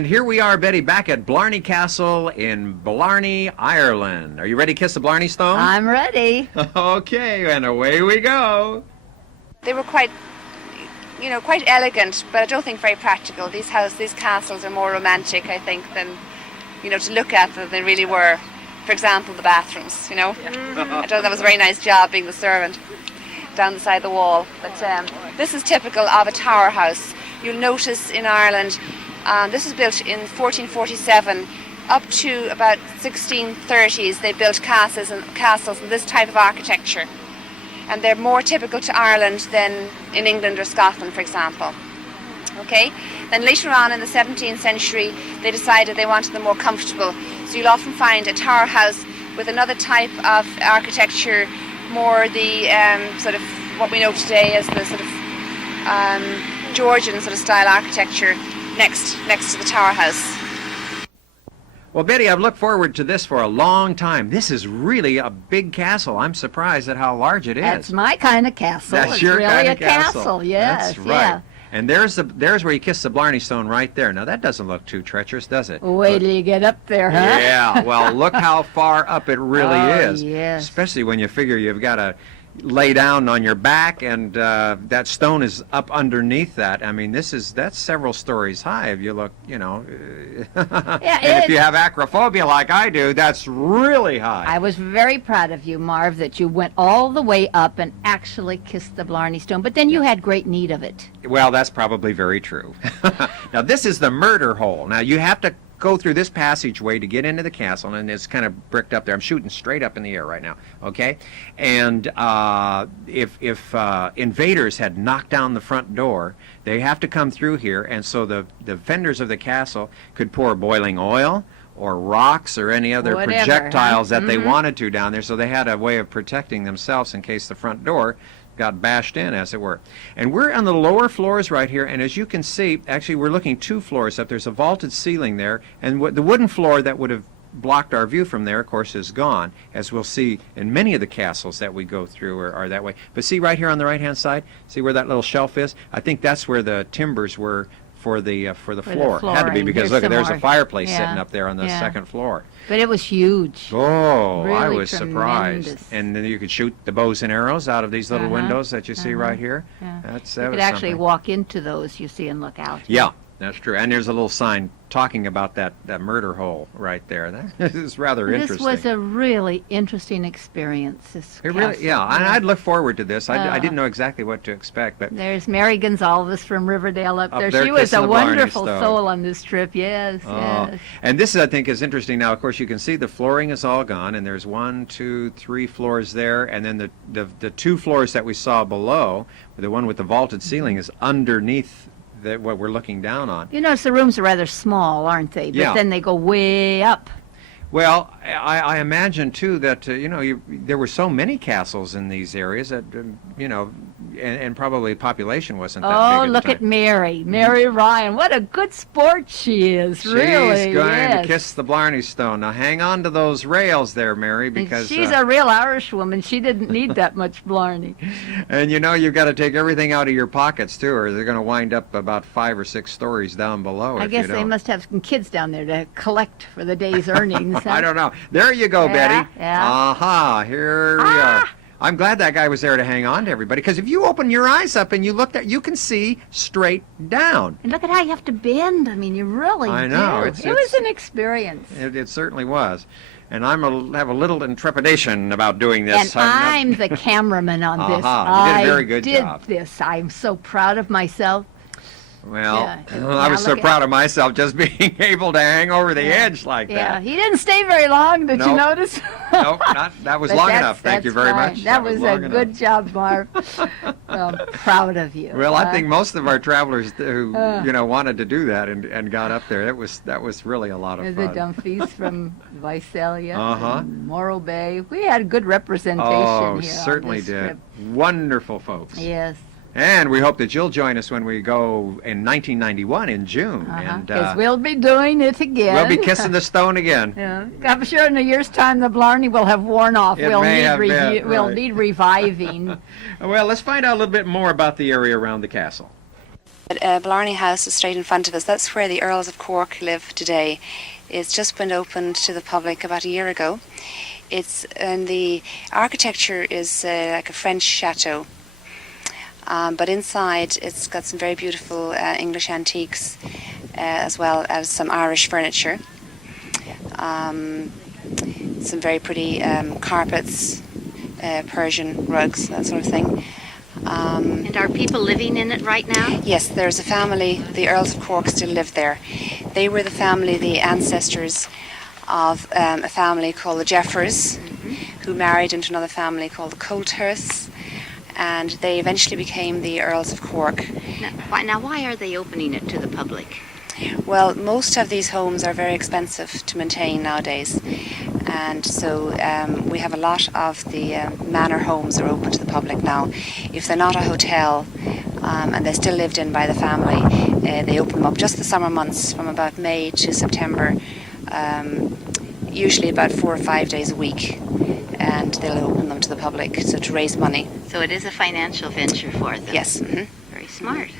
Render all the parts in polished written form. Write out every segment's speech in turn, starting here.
And here we are, Betty, back at Blarney Castle in Blarney, Ireland. Are you ready to kiss the Blarney Stone? I'm ready. Okay, and away we go. They were quite elegant, but I don't think very practical. These castles are more romantic, I think, than, to look at than they really were. For example, the bathrooms, I thought that was a very nice job being the servant down the side of the wall. But this is typical of a tower house. You'll notice in Ireland, this was built in 1447, up to about 1630s, they built castles in this type of architecture. And they're more typical to Ireland than in England or Scotland, for example. Okay? Then later on in the 17th century, they decided they wanted them more comfortable. So you'll often find a tower house with another type of architecture, more the sort of what we know today as the sort of Georgian sort of style architecture next to the tower house. Well, Betty, I've looked forward to this for a long time. This is really a big castle. I'm surprised at how large it is. That's my kind of castle. That's it's your really kind a of castle. Yes, That's right. Yeah. And there's where you kiss the Blarney Stone right there. Now, that doesn't look too treacherous, does it? Wait till you get up there, huh? Yeah, well, look how far up it really is. Yes. Especially when you figure you've got to lay down on your back and that stone is up underneath that. I mean, that's several stories high if you look, Yeah, and if you have acrophobia like I do, that's really high. I was very proud of you, Marv, that you went all the way up and actually kissed the Blarney Stone, but then you had great need of it. Well, that's probably very true. Now, this is the murder hole. Now, you have to go through this passageway to get into the castle, and it's kind of bricked up there. I'm shooting straight up in the air right now, okay? And if invaders had knocked down the front door, they have to come through here, and so the defenders of the castle could pour boiling oil or rocks or any other projectiles that they wanted to down there, so they had a way of protecting themselves in case the front door got bashed in, as it were. And we're on the lower floors right here, and as you can see, actually we're looking 2 floors up. There's a vaulted ceiling there, and the wooden floor that would have blocked our view from there, of course, is gone, as we'll see in many of the castles that we go through are that way. But see right here on the right-hand side, see where that little shelf is? I think that's where the timbers were for the floor. It had to be, because look, there's a fireplace sitting up there on the second floor. But it was huge. Oh, really I was tremendous. surprised. And then you could shoot the bows and arrows out of these little windows that you see right here. Yeah. That You was could actually something. walk into those, you see, and look out. Yeah, that's true. And there's a little sign talking about that murder hole right there. That is rather interesting. This was a really interesting experience, this It really, castle. yeah, and I'd look forward to this. I didn't know exactly what to expect, but There's Mary Gonzalez from Riverdale up there. there She was kissing a the Blarney wonderful Stone. soul on this trip, yes, yes. And this, I think, is interesting. Now, of course, you can see the flooring is all gone, and there's 1, 2, 3 floors there, and then the 2 floors that we saw below, the one with the vaulted ceiling, is underneath what we're looking down on. You notice the rooms are rather small, aren't they? But Yeah. then they go way up. Well, I imagine, too, that, there were so many castles in these areas that, and probably population wasn't that big Oh, at the look time. at Mary. Mary Ryan. What a good sport she is, really. She's going yes. to kiss the Blarney Stone. Now, hang on to those rails there, Mary, And because... she's a real Irish woman. She didn't need that much Blarney. And you've got to take everything out of your pockets, too, or they're going to wind up about 5 or 6 stories down below I if guess you they don't. must have some kids down there to collect for the day's earnings. Huh? I don't know. There you go, Yeah, Betty. yeah. Aha, here we are. I'm glad that guy was there to hang on to everybody, because if you open your eyes up and you look at, you can see straight down. And look at how you have to bend. I mean, you really I know, do. it's- It was an experience. It certainly was. And have a little intrepidation about doing this. And I'm the cameraman on this. You did a very good I job. did this. I'm so proud of myself. Well, Yeah. I was Now so look proud of myself just being able to hang over the edge like Yeah, that. he didn't stay very long. Did you Nope. notice? Nope, that was But long that's- enough. Thank you that's very fine. much. That was a long good enough. job, Marv. I'm proud of you. Well, I think most of our travelers who wanted to do that and got up there, that was really a lot of The fun. Dumfries from Visalia, Uh-huh. Morro Bay. We had good representation Oh, here. on certainly this did. trip. Wonderful folks. Yes. And we hope that you'll join us when we go in 1991 in June. And Because we'll be doing it again. we'll be kissing the stone again. Yeah. I'm sure in a year's time the Blarney will have worn off. It may have been, We'll right. need reviving. Well, let's find out a little bit more about the area around the castle. Blarney House is straight in front of us. That's where the Earls of Cork live today. It's just been opened to the public about a year ago. And the architecture is like a French chateau. But inside it's got some very beautiful English antiques as well as some Irish furniture. Some very pretty carpets, Persian rugs, that sort of thing. And are people living in it right now? Yes, there's a family, the Earls of Cork still live there. They were the family, the ancestors of a family called the Jeffers, who married into another family called the Colthursts, and they eventually became the Earls of Cork. Now, why are they opening it to the public? Well, most of these homes are very expensive to maintain nowadays, and so we have a lot of the manor homes are open to the public now. If they're not a hotel and they're still lived in by the family, they open them up just the summer months from about May to September, usually about 4 or 5 days a week, and they'll open them to the public, so to raise money. So it is a financial venture for them. Yes. Very smart.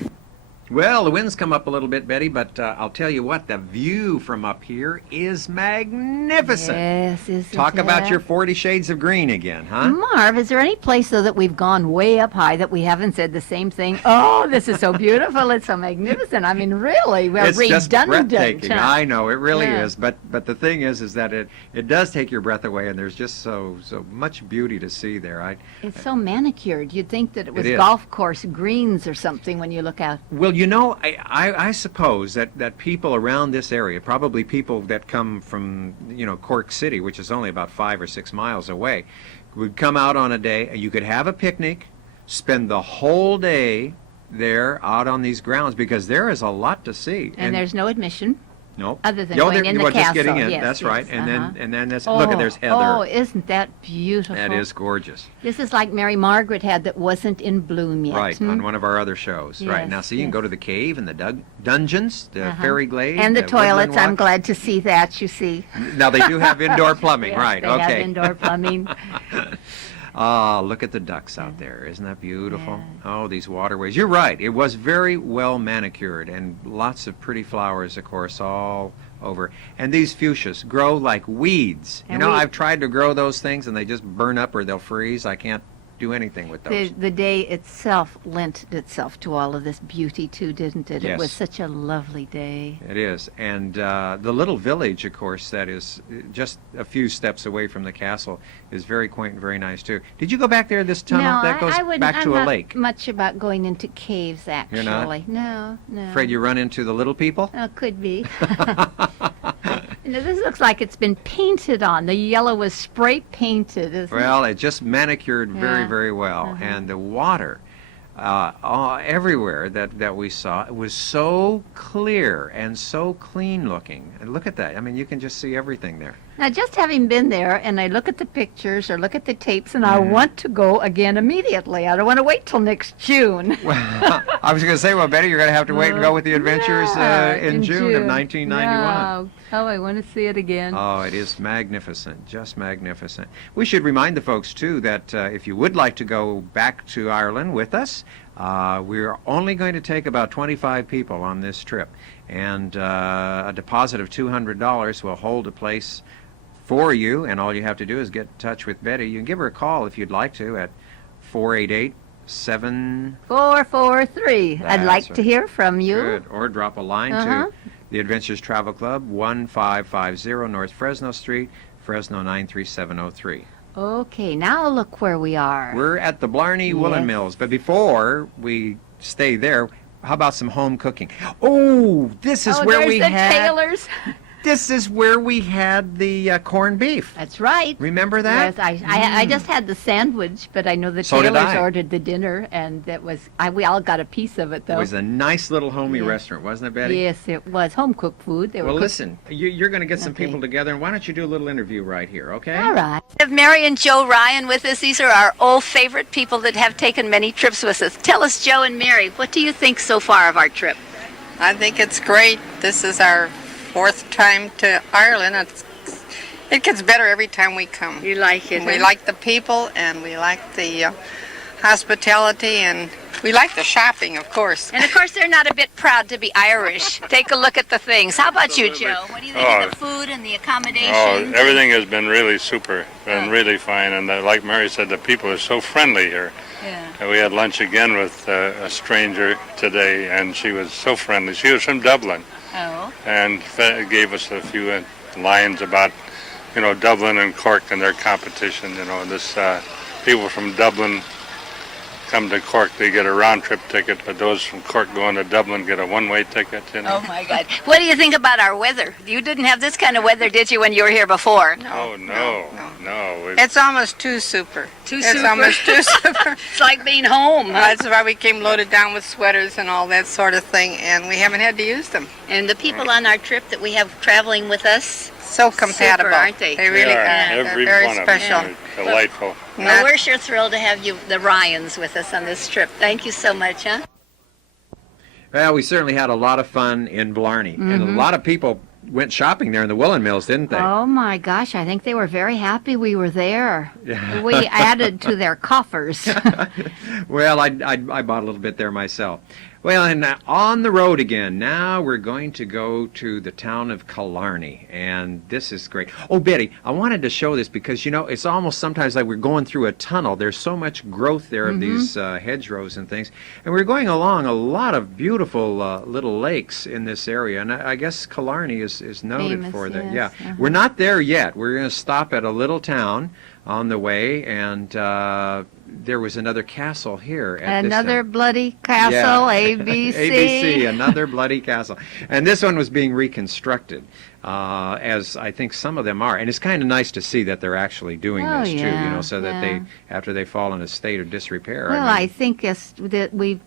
Well, the wind's come up a little bit, Betty, but I'll tell you what, the view from up here is magnificent. Yes, isn't Talk about it? your 40 shades of green again, huh? Marv, is there any place, though, that we've gone way up high that we haven't said the same thing? Oh, this is so beautiful. It's so magnificent. I mean, really, we're It's just redundant. breathtaking. I know, it really Yeah. is. But the thing is that it does take your breath away, and there's just so much beauty to see there. It's so manicured. You'd think that it was It is. golf course greens or something when you look out. Well, you know, I suppose that people around this area, probably people that come from, Cork City, which is only about 5 or 6 miles away, would come out on a day. You could have a picnic, spend the whole day there out on these grounds, because there is a lot to see. And there's no admission. no other than going in the just castle. getting in. Yes, That's right. yes, And then that's look at there's Heather. Oh, isn't that beautiful? That is gorgeous. This is like Mary Margaret had that wasn't in bloom yet. Right, on one of our other shows. Right. Now, Yes, see, you can yes. go to the cave and the dungeons, the fairy glade. And the woodland toilets. I'm walk. glad to see that, you see. Now, they do have indoor plumbing, Yes, right, they okay. have indoor plumbing. Ah, look at the ducks out there. Isn't that beautiful? Oh, these waterways. You're right. It was very well manicured, and lots of pretty flowers, of course, all over. And these fuchsias grow like weeds. And I've tried to grow those things, and they just burn up or they'll freeze. I can't do anything with those. The day itself lent itself to all of this beauty, too, didn't it? It was Yes. such a lovely day. It is. And the little village, of course, that is just a few steps away from the castle is very quaint and very nice, too. Did you go back there, this tunnel? No, that goes I wouldn't. back I'm to a not lake. much about going into caves, actually. You're not? No. Afraid you run into the little people? Oh, could be. This looks like it's been painted on. The yellow was spray painted, isn't it? Well, it just manicured very, Yeah. very well. And the water everywhere that we saw, it was so clear and so clean looking. And look at that. I mean, you can just see everything there. Now, just having been there, and I look at the pictures or look at the tapes, and I want to go again immediately. I don't want to wait till next June. Well, I was going to say, well, Betty, you're going to have to wait and go with the adventures in June of 1991. No. Oh, I want to see it again. Oh, it is magnificent, just magnificent. We should remind the folks, too, that if you would like to go back to Ireland with us, we're only going to take about 25 people on this trip. And a deposit of $200 will hold a place for you, and all you have to do is get in touch with Betty. You can give her a call if you'd like to at 488-7... 443. I'd like That's to hear from you. Good. Or drop a line to the Adventures Travel Club, 1550 North Fresno Street, Fresno 93703. Okay, now look where we are. We're at the Blarney Woolen Yes. Mills, but before we stay there, how about some home cooking? Oh, this is where there's we the had Taylors. this is where we had the corned beef. That's right. Remember that? Yes, I just had the sandwich, but I know the So did Taylors I. ordered the dinner, and that was we all got a piece of it, though. It was a nice little homey Yeah. restaurant, wasn't it, Betty? Yes, it was home cooked food. They were Well, cooked- listen, you're going to get some Okay. people together, and why don't you do a little interview right here, okay? All right. We have Mary and Joe Ryan with us. These are our old favorite people that have taken many trips with us. Tell us, Joe and Mary, what do you think so far of our trip? I think it's great. This is our 4th time to Ireland. It gets better every time we come. You like it? We like the people, and we like the hospitality, and we like the shopping, of course. And of course, they're not a bit proud to be Irish. Take a look at the things. How about you, Joe? What do you think of the food and the accommodations? Oh, everything has been really super and really fine. And like Mary said, the people are so friendly here. Yeah. We had lunch again with a stranger today, and she was so friendly. She was from Dublin, Oh. and gave us a few lines about, Dublin and Cork and their competition. This people from Dublin come to Cork, they get a round-trip ticket, but those from Cork going to Dublin get a one-way ticket. Oh my God. What do you think about our weather? You didn't have this kind of weather, did you, when you were here before? Oh, no. It's almost too super. Too It's almost too super. It's like being home. Huh? That's why we came loaded down with sweaters and all that sort of thing, and we haven't had to use them. And the people on our trip that we have traveling with us, So compatible. super, aren't they? They really are. Every They're very one special. of them are delightful. Well, we're sure thrilled to have you, the Ryans, with us on this trip. Thank you so much, huh? Well, we certainly had a lot of fun in Blarney, and a lot of people went shopping there in the Woolen Mills, didn't they? Oh my gosh, I think they were very happy we were there. We added to their coffers. Well, I bought a little bit there myself. Well, and on the road again. Now we're going to go to the town of Killarney, and this is great. Oh, Betty, I wanted to show this because, it's almost sometimes like we're going through a tunnel. There's so much growth there of these hedgerows and things. And we're going along a lot of beautiful little lakes in this area, and I guess Killarney is noted Famous, for that. yes, Yeah, we're not there yet. We're going to stop at a little town on the way, and there was another castle here at this Another town. bloody castle, ABC. ABC, another bloody castle. And this one was being reconstructed, as I think some of them are. And it's kind of nice to see that they're actually doing Oh, this too, yeah, so that yeah. after they fall in a state of disrepair. Well, I I mean, think that we,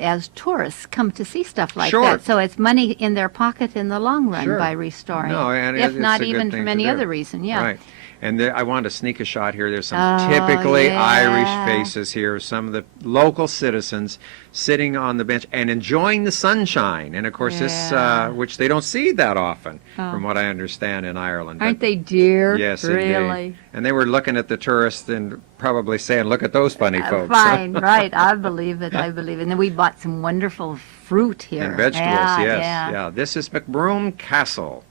as tourists, come to see stuff like Sure. that. So it's money in their pocket in the long run Sure. by restoring. No, and if it's not a good even thing from to any do. other reason. Yeah. Right. And I want to sneak a shot here. There's some Oh, typically yeah. Irish faces here. Some of the local citizens sitting on the bench and enjoying the sunshine. And of course, this, Yeah. which they don't see that often, Oh. from what I understand in Ireland. Aren't But- they dear? Yes, really. indeed. And they were looking at the tourists and probably saying, "Look at those funny folks." Fine, right. I believe it. I believe it. And then we bought some wonderful fruit here. And vegetables, Yeah, yes. yeah. Yeah. This is McBroom Castle.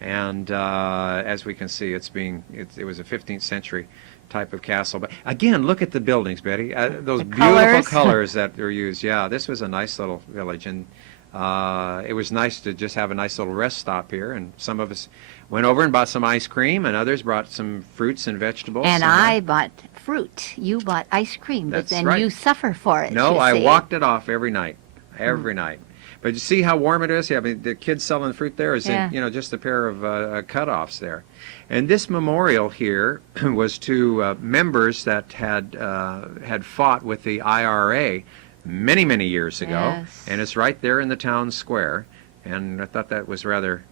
And as we can see, it was a 15th century type of castle. But again, look at the buildings, Betty. Those The beautiful colors. colors that were used. Yeah, this was a nice little village. And it was nice to just have a nice little rest stop here. And some of us went over and bought some ice cream, and others brought some fruits and vegetables. And I bought fruit. You bought ice cream, but That's then right. you suffer for it. No, you I see. walked it off every night. Every night. But you see how warm it is? Yeah, I mean, the kids selling fruit there is, Yeah. just a pair of cutoffs there. And this memorial here was to members that had fought with the IRA many, many years ago. Yes. And it's right there in the town square. And I thought that was rather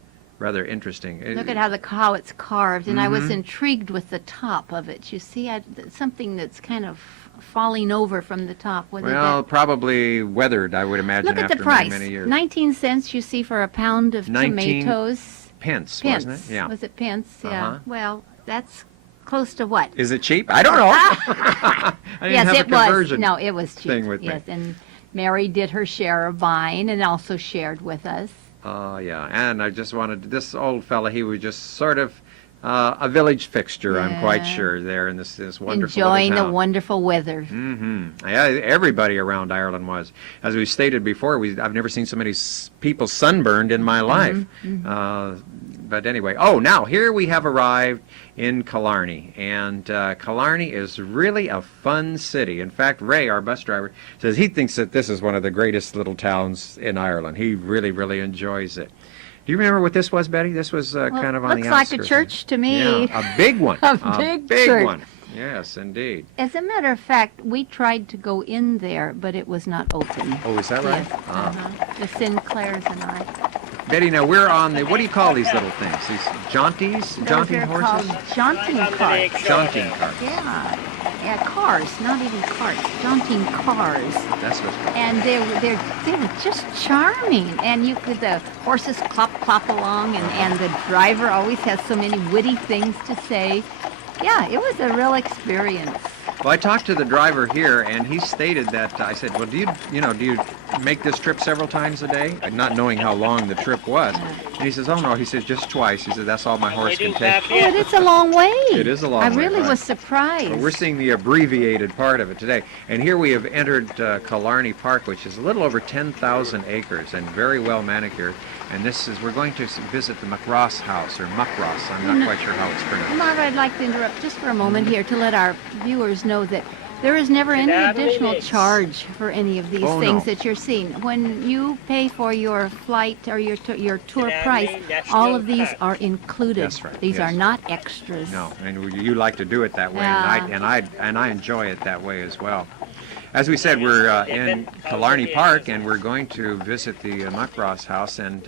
interesting. Look at how it's carved, and I was Mm-hmm. intrigued with the top of it. You see, something that's kind of falling over from the top. Well, probably weathered, I would imagine, look at after the price. many, many years. 19 cents, you see, for a pound of 19 tomatoes. Pence, Pence. wasn't it? Yeah. Was it pence? Yeah. Uh-huh. Well, that's close to what? Is it cheap? I don't know. I didn't Yes, have it a conversion. was. No, it was cheap. thing with me. Yes, and Mary did her share of buying and also shared with us. Oh, yeah. And I just wanted, this old fella, he was just sort of a village fixture, I'm quite Yeah. sure, there in this wonderful Enjoying the little town. wonderful weather. Yeah, everybody around Ireland was. As we stated before, I've never seen so many people sunburned in my life. But anyway, now here we have arrived in Killarney, and Killarney is really a fun city. In fact, Ray, our bus driver, says he thinks that this is one of the greatest little towns in Ireland. He really, really enjoys it. Do you remember what this was, Betty? This was kind of on the looks like outskirts. a church to me. Yeah, a big one. A big church. one. Yes, indeed. As a matter of fact, we tried to go in there, but it was not open. Oh, is that right? Yes, the Sinclairs and I. Betty, now we're on the, what do you call these little things? These jaunties? Jaunting Those are horses? called jaunting carts. Jaunting carts. Yeah, cars, not even carts, jaunting cars. That's what's called. And they were just charming. And the horses clop along, and the driver always has so many witty things to say. Yeah, it was a real experience. Well, I talked to the driver here, and he stated that I said, "Well, do you make this trip several times a day?" Not knowing how long the trip was, and he says, "Oh no," he says, "just twice." He said, "That's all my horse can take." Oh, but it's a long way. It is a long I way, really right. was surprised. But we're seeing the abbreviated part of it today, and here we have entered Killarney Park, which is a little over 10,000 acres and very well manicured. And we're going to visit the McRoss house, or Muckross. I'm not quite sure how it's pronounced. Marva, I'd like to interrupt just for a moment here to let our viewers know that there is never any additional charge for any of these things that you're seeing. When you pay for your flight or your tour price, all of these are included. That's right, These yes. are not extras. No, and you like to do it that way, Yeah. and I enjoy it that way as well. As we said, we're in Killarney Park, and we're going to visit the Muckross house, and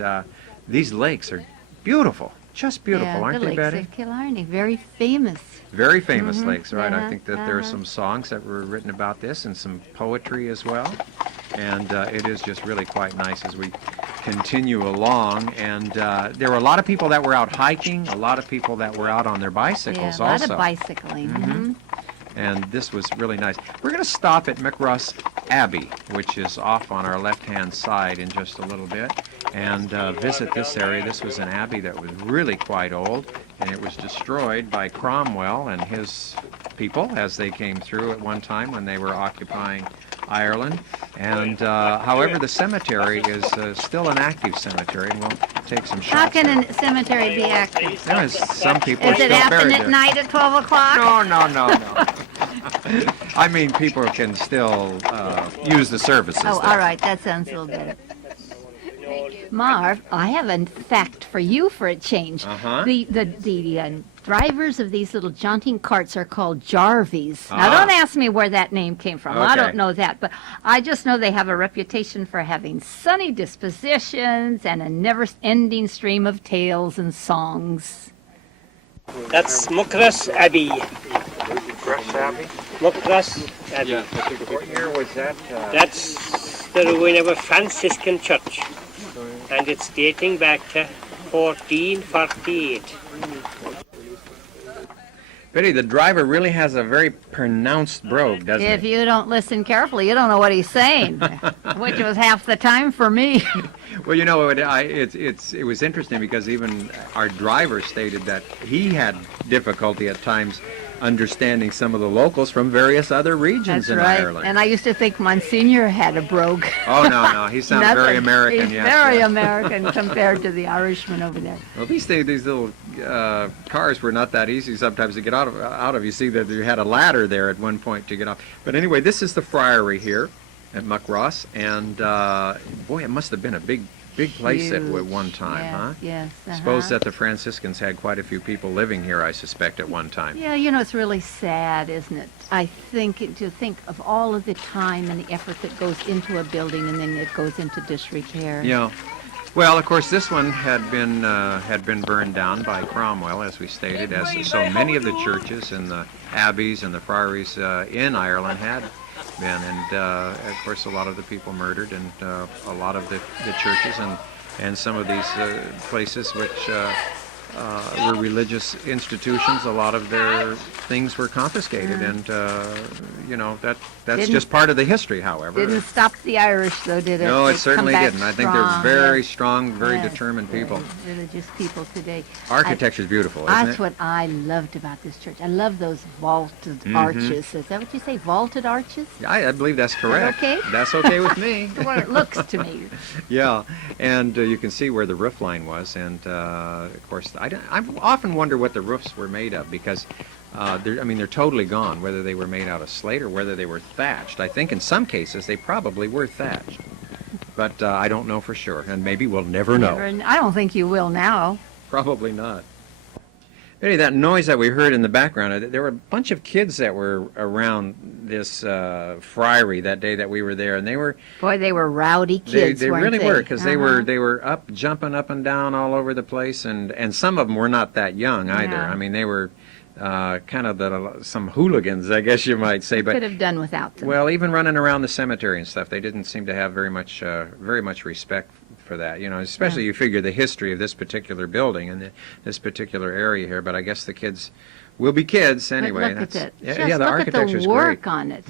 these lakes are beautiful, just beautiful, aren't the they, lakes Betty? of Killarney, very famous. Very famous lakes, right? I yeah, think that there are some songs that were written about this, and some poetry as well. And it is just really quite nice as we continue along. And there were a lot of people that were out hiking, a lot of people that were out on their bicycles Yeah, a lot also. of bicycling. And this was really nice. We're going to stop at McRoss Abbey, which is off on our left-hand side in just a little bit, and visit this area. This was an abbey that was really quite old, and it was destroyed by Cromwell and his people as they came through at one time when they were occupying Ireland. And however, the cemetery is still an active cemetery, and we'll take some shots. How can there. a cemetery be active? There is some people Is are it still happen buried at there. night at 12 o'clock? No. I mean, people can still use the services. Oh, there. all right. That sounds a little better. Marv, I have a fact for you for a change. Uh-huh. The drivers of these little jaunting carts are called Jarvies. Now, Ah. don't ask me where that name came from. I Okay. don't know that, but I just know they have a reputation for having sunny dispositions and a never-ending stream of tales and songs. That's Muckross Abbey. Muckross Abbey. What year was that? That's the ruin of a Franciscan church. And it's dating back to 1448. Betty, the driver really has a very pronounced brogue, doesn't If he? you don't listen carefully, you don't know what he's saying, which was half the time for me. Well, you know, it was interesting because even our driver stated that he had difficulty at times understanding some of the locals from various other regions That's in right. Ireland. And I used to think Monsignor had a brogue. Oh, no, he sounds very Nothing. American, He's yes. very yes. American compared to the Irishman over there. Well, these little cars were not that easy sometimes to get out of. You see that you had a ladder there at one point to get off. But anyway, this is the friary here at Muckross, and boy, it must have been a big place at Huge. one time, Yes, huh? yes. Suppose that the Franciscans had quite a few people living here, I suspect, at one time. Yeah, you know, it's really sad, isn't it? I think to think of all of the time and the effort that goes into a building and then it goes into disrepair. Yeah. Well, of course, this one had been burned down by Cromwell, as we stated, as so many of the churches and the abbeys and the friaries in Ireland had been, and of course, a lot of the people murdered, and a lot of the churches and some of these places which were religious institutions, a lot of their things were confiscated, and you know that's Didn't- just part of the history. However, Didn't stop the Irish, though, did it? no, it They've certainly come back didn't. I think they're strong, very yes. strong, very Yes, determined people. very religious people today. Architecture's beautiful, isn't That's it? what I loved about this church. I love those vaulted arches. Is that what you say? Vaulted arches? I believe that's correct. okay? That's okay with me. Well, it looks to me. Yeah, and you can see where the roof line was, and of course, I often wonder what the roofs were made of because they're totally gone. Whether they were made out of slate or whether they were thatched. I think in some cases they probably were thatched, but I don't know for sure, and maybe we'll never know. I don't think you will now. Probably not. Anyway, that noise that we heard in the background, there were a bunch of kids that were around this friary that day that we were there, and they were Boy, they were rowdy kids, they weren't really they? were, because they Uh-huh. were up, jumping up and down all over the place, and some of them were not that young either. Yeah. I mean, they were kind of some hooligans, I guess you might say. Could But have done without them. well, even running around the cemetery and stuff, they didn't seem to have very much respect for that. You know, especially you figure the history of this particular building and this particular area here. But I guess the kids We'll be kids anyway. But look at it. Yeah, Just yeah, the look at architecture's the great. work on it.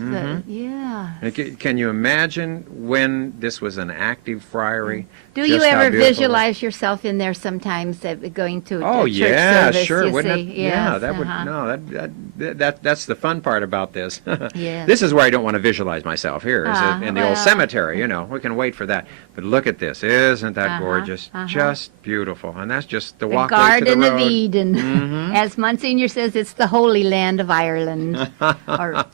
Yeah. And can you imagine when this was an active friary? Do you just how ever beautiful it was? visualize yourself in there sometimes going to Oh a church yeah, service? sure. You Wouldn't see? it? Yeah, Yes, that would no. That's the fun part about this. Yes. This is where I don't want to visualize myself here, is in the old well. cemetery. You know, we can wait for that. But look at this. Isn't that gorgeous? uh-huh. Just beautiful. And that's just the The walkway to Garden the of road. Eden. As Monsignor says, it's the Holy Land of Ireland. Or,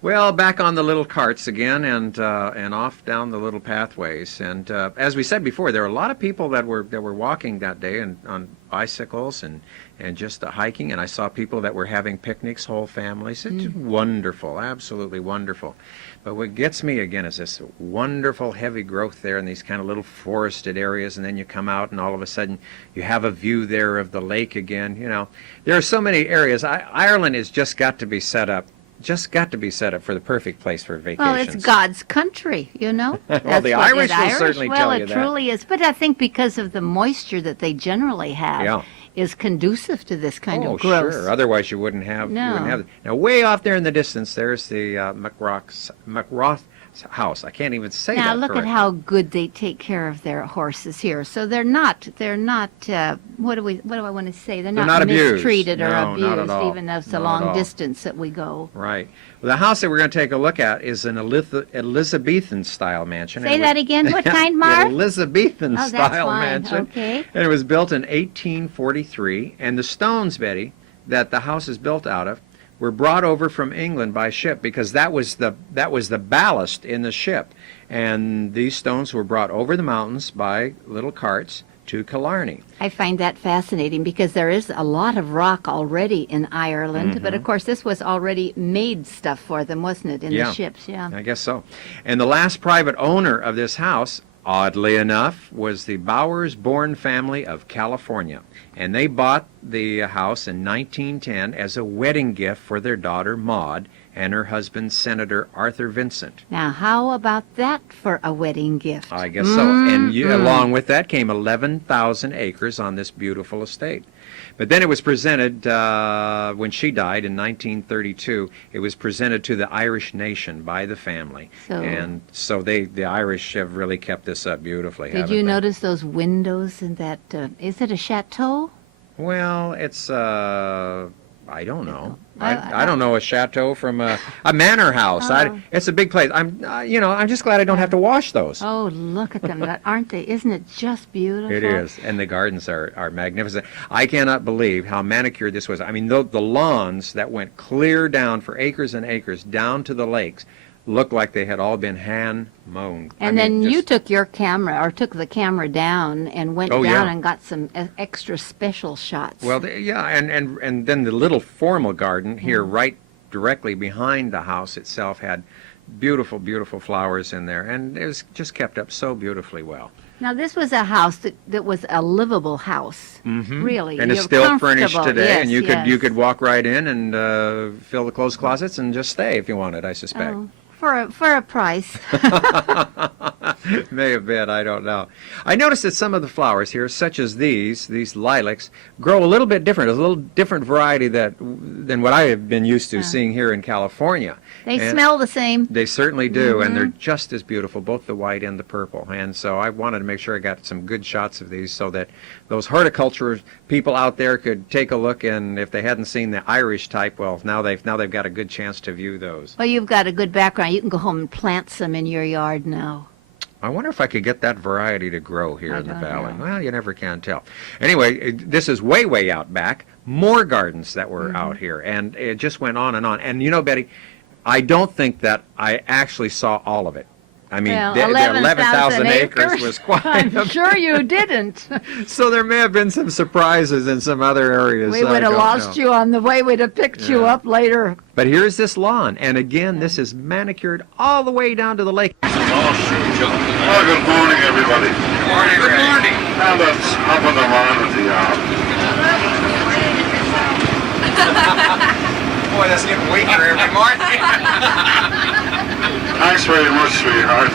Well, back on the little carts again, and off down the little pathways. And as we said before, there were a lot of people that were walking that day and on bicycles and just hiking. And I saw people that were having picnics, whole families. It's wonderful, absolutely wonderful. But what gets me again is this wonderful heavy growth there in these kind of little forested areas, and then you come out and all of a sudden you have a view there of the lake again. You know, there are so many areas. Ireland has just got to be set up for the perfect place for vacations. well, it's God's country, you know. That's the what Irish will certainly well, tell you it that. truly is. But I think because of the moisture that they generally have, Yeah. is conducive to this kind Oh, of growth. sure. Otherwise, you wouldn't have. No. You wouldn't have. Now, way off there in the distance, there's the McRoth house. I can't even say Now that. look at correctly. how good they take care of their horses here. So they're not. What do I want to say? They're not abused. mistreated or No, not at abused, all. even though it's a Not at long all. distance that we go. Right. Well, the house that we're going to take a look at is an Elizabethan-style mansion. Say And it that was- again. What kind, An Mark? Elizabethan-style Oh, that's fine. mansion. Okay. And it was built in 1843, and the stones, Betty, that the house is built out of were brought over from England by ship because that was the ballast in the ship. And these stones were brought over the mountains by little carts to Killarney. I find that fascinating because there is a lot of rock already in Ireland, Mm-hmm. but of course this was already made stuff for them, wasn't it, in Yeah. the ships? Yeah. I guess so. And the last private owner of this house, oddly enough, was the Bowers-Bourne family of California. And they bought the house in 1910 as a wedding gift for their daughter, Maud, and her husband, Senator Arthur Vincent. Now, how about that for a wedding gift? I guess so. And along with that came 11,000 acres on this beautiful estate. But then it was presented, when she died in 1932, it was presented to the Irish nation by the family. So- And so the Irish have really kept this up beautifully, Did haven't you they? notice those windows in that? Is it a chateau? Well, it's, I don't know. I- I don't know a chateau from a manor house. It's a big place. I'm just glad I don't have to wash those. Oh, look at them! Aren't they? Isn't it just beautiful? It is, and the gardens are magnificent. I cannot believe how manicured this was. I mean, the lawns that went clear down for acres and acres down to the lakes looked like they had all been hand mown. And then you took your camera, or took the camera down and went Oh, down yeah. and got some extra special shots. Well, and then the little formal garden here, right directly behind the house itself, had beautiful, beautiful flowers in there, and it was just kept up so beautifully well. Now, this was a house that was a livable house, really. And it's You're still furnished comfortable. today, Yes, and you yes. could walk right in and fill the clothes closets and just stay if you wanted, I suspect. Oh, for a price. May have been, I don't know. I noticed that some of the flowers here, such as these lilacs, grow a little bit different. It's a little different variety than what I have been used to seeing here in California. They And smell the same. They certainly do, and they're just as beautiful, both the white and the purple. And so I wanted to make sure I got some good shots of these so that those horticulture people out there could take a look, and if they hadn't seen the Irish type, well, now they've got a good chance to view those. Well, you've got a good background. You can go home and plant some in your yard now. I wonder if I could get that variety to grow here I in the don't valley. know. Well, you never can tell. Anyway, this is way, way out back. More gardens that were out here, and it just went on and on. And you know, Betty, I don't think that I actually saw all of it. I mean, Well, the 11,000 acres was quite I'm sure you didn't. So there may have been some surprises in some other areas. We would have lost you on the way. We'd have picked you Yeah. up later. But here's this lawn, and again, this is manicured all the way down to the lake. Oh, good morning, everybody. Good morning, Ray. Good morning. Now that's up on the lawn with the Boy, that's getting weaker every morning. Thanks very much, sweetheart.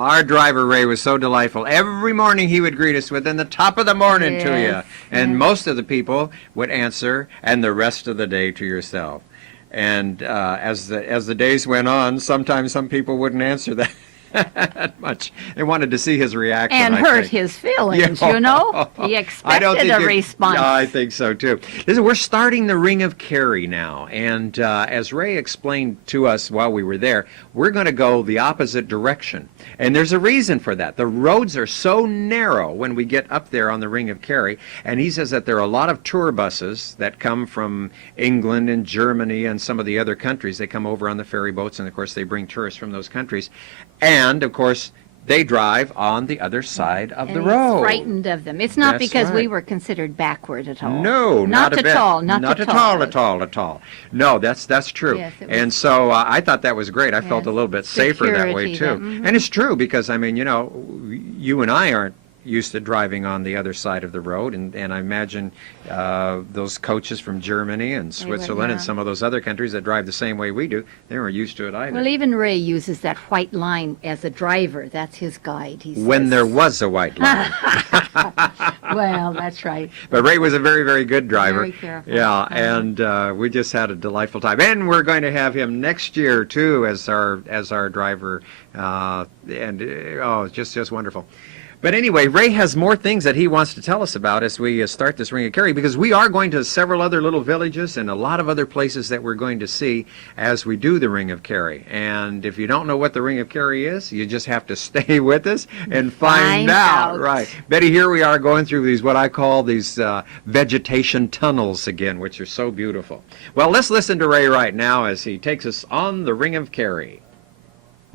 Our driver, Ray, was so delightful. Every morning he would greet us with, "In the top of the morning to you." Yes, And yes. most of the people would answer, "And the rest of the day to yourself." And as the days went on, sometimes some people wouldn't answer that much. They wanted to see his reaction. And I hurt think. his feelings, Yeah. you know? He I don't expected think a response. Yeah, I think so too. Listen, we're starting the Ring of Kerry now, and as Ray explained to us while we were there, we're going to go the opposite direction, and there's a reason for that. The roads are so narrow when we get up there on the Ring of Kerry, and he says that there are a lot of tour buses that come from England and Germany and some of the other countries. They come over on the ferry boats, and of course they bring tourists from those countries, and of course they drive on the other side of And the he's road. frightened of them. It's not That's because we right. were considered backward at all. No, not a at bit. all. Not at at all, all. at all. No, that's true. Yes, it was- And so I thought that was great. I felt Yes, a little bit safer that way security, too. that- And it's true because I mean, you know, you and I aren't used to driving on the other side of the road, and I imagine those coaches from Germany and They were, Switzerland and yeah. some of those other countries that drive the same way we do, they weren't used to it either. Well, even Ray uses that white line as a driver. That's his guide. He When says. there was a white line. Well, that's right. But Ray was a very, very good driver. Very careful. Yeah, and we just had a delightful time. And we're going to have him next year too as our driver. It's just wonderful. But anyway, Ray has more things that he wants to tell us about as we start this Ring of Kerry, because we are going to several other little villages and a lot of other places that we're going to see as we do the Ring of Kerry. And if you don't know what the Ring of Kerry is, you just have to stay with us and find out. Right. Betty, here we are going through these, what I call these vegetation tunnels again, which are so beautiful. Well, let's listen to Ray right now as he takes us on the Ring of Kerry.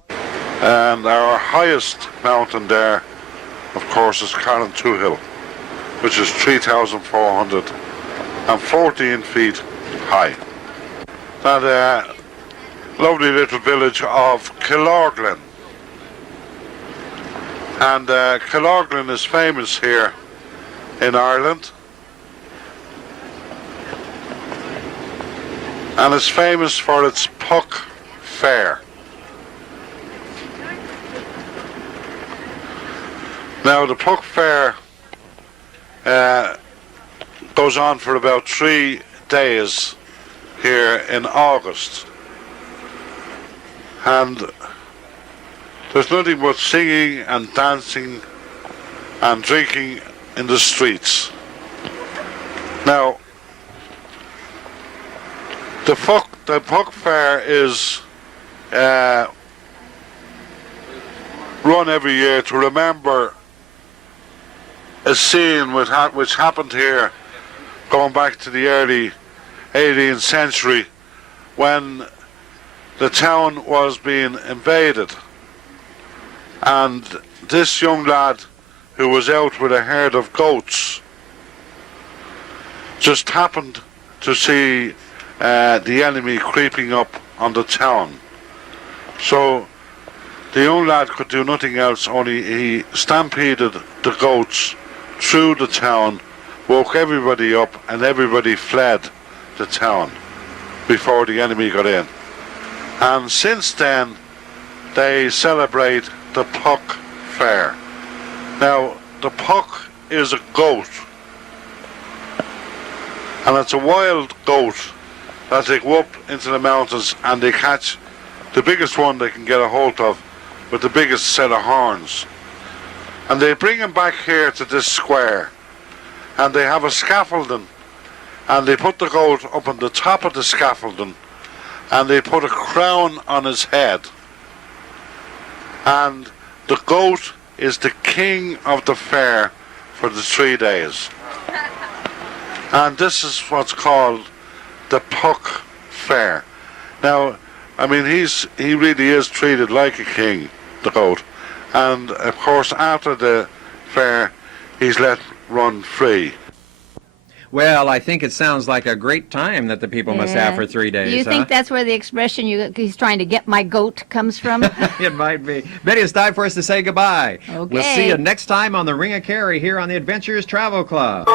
And our highest mountain there, of course, is Carlin-Two Hill, which is 3,414 feet high. That lovely little village of Killorglin. And Killorglin is famous here in Ireland. And it's famous for its Puck Fair. Now, the Puck Fair goes on for about 3 days here in August. And there's nothing but singing and dancing and drinking in the streets. Now, the Puck Fair is run every year to remember a scene which happened here going back to the early 18th century when the town was being invaded, and this young lad who was out with a herd of goats just happened to see the enemy creeping up on the town. So the young lad could do nothing else, only he stampeded the goats through the town, woke everybody up, and everybody fled the town before the enemy got in. And since then, they celebrate the Puck Fair. Now, the puck is a goat, and it's a wild goat that they go up into the mountains and they catch the biggest one they can get a hold of with the biggest set of horns. And they bring him back here to this square, and they have a scaffolding, and they put the goat up on the top of the scaffolding, and they put a crown on his head. And the goat is the king of the fair for the 3 days. And this is what's called the Puck Fair. Now, I mean, he really is treated like a king, the goat. And of course, after the fair, he's let run free. Well, I think it sounds like a great time that the people must have for 3 days. Do you think that's where the expression he's trying to get my goat comes from? It might be. Betty, it's time for us to say goodbye. Okay. We'll see you next time on the Ring of Kerry here on the Adventures Travel Club.